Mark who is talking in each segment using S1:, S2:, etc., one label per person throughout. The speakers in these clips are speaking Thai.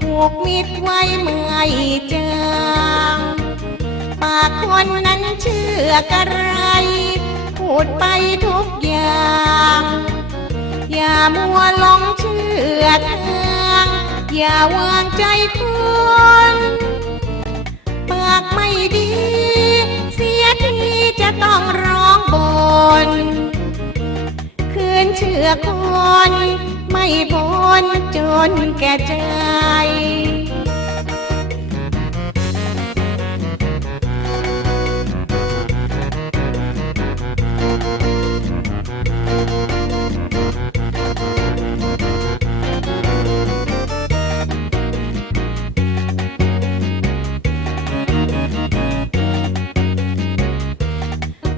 S1: ผูกมิดไว้เมื่อยจางปากคนนั้นเชื่อกระไร พูดไปทุกอย่าง อย่ามัวหลงเชื่อทางอย่าวางใจคนปากไม่ดี เสียทีจะต้องร้องบน คืนเชื่อคน ไม่พ้นจนแก่ใจ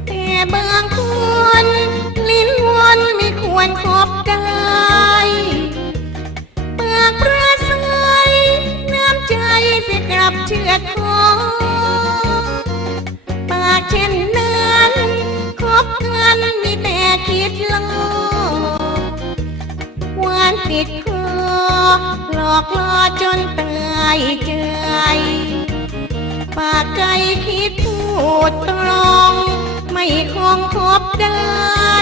S1: แต่บางคนลิ้นวนไม่ควรค ดคอปากเช่นนั้นคบกันมีแต่คิดลอกหวานติดคอหลอกล่อจนตายใจปากใจคิดพูดตรง ไม่คงคบได้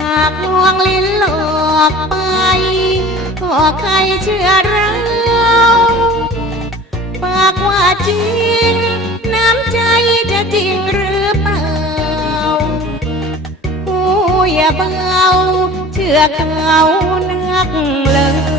S1: หากลวงลิ้นหลอกไปก็ใครเชื่อ จริง น้ำใจจะจริงหรือเปล่าโอ้อย่าเบาเชื่อเขานักเลย